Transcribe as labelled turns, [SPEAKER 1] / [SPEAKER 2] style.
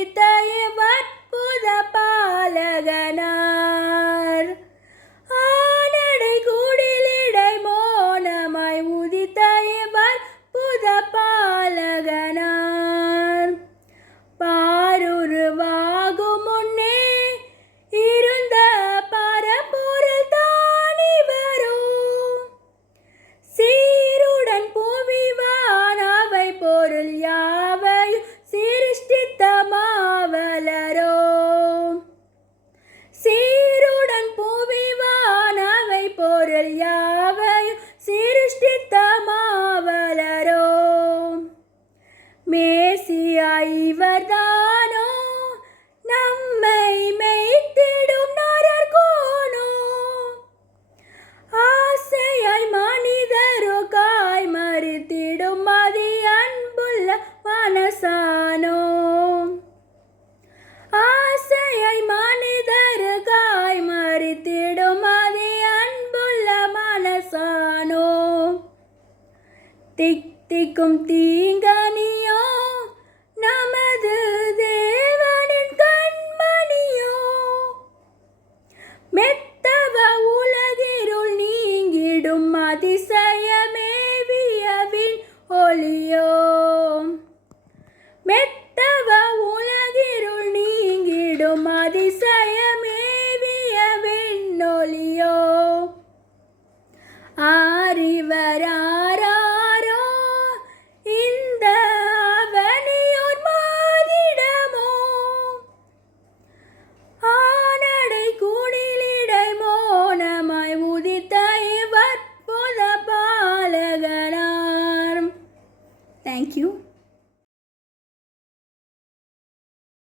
[SPEAKER 1] ಪಿತಯ மேசியா இவர்தானோ? நம்மை மெய்த்திடும் நரர்கோனோ ஆசையாய் மனிதரோ காய் மறித்திடும் மதி அன்புள்ள மனசானோ? ஆசையாய் மனிதருக்காய் மறித்திடும் மதி அன்புள்ள மனசானோ? திக் திக்கும் தீங்கனியோ அதிசயமேவியவின் ஒளியோ you.